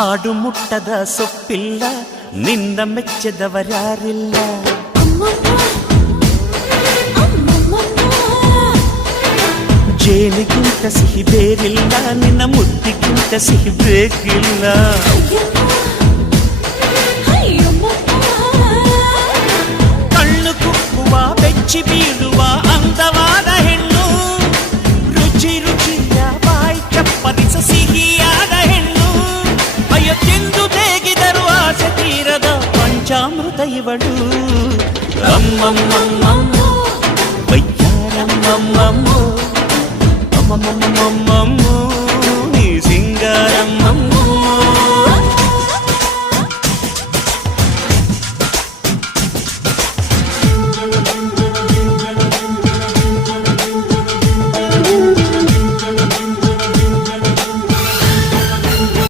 ಆಡು ಮುಟ್ಟದ ಸೊಪ್ಪಿಲ್ಲ ನಿನ್ನ ಮೆಚ್ಚದವರ್ಯಾರಿಲ್ಲ ಜೇನಿಗಿಂತ ಸಿಹಿ ಬೇರಿಲ್ಲ ನಿನ್ನ ಮುದ್ದಿಗಿಂತ ಸಿಹಿ ಬೇಕಿಲ್ಲ ಕಣ್ಣು ಕುಕ್ಕುವ ಬೆಚ್ಚಿ ಬೀಳುವ ಅಂದವಾದ ಹೆಣ್ಣು ರುಚಿ ರುಚಿಯ ಬಾಯಿ ಚಪ್ಪರಿಸ ಸಿಹಿಯಾದ ಹೆಣ್ಣು ಅಯ್ಯ ತಿಂದು ಬೇಗಿದರು ಆಸೆ ತೀರದ ಪಂಚಾಮೃತ ಇವಳು ಅಮ್ಮಮ್ಮಮ್ಮಮ್ಮ ವಯ್ಯಾರಮ್ಮಮ್ಮಮ್ಮ ಅಮ್ಮಮ್ಮಮ್ಮಮ್ಮ ನೀ ಸಿಂಗಾರಮ್ಮ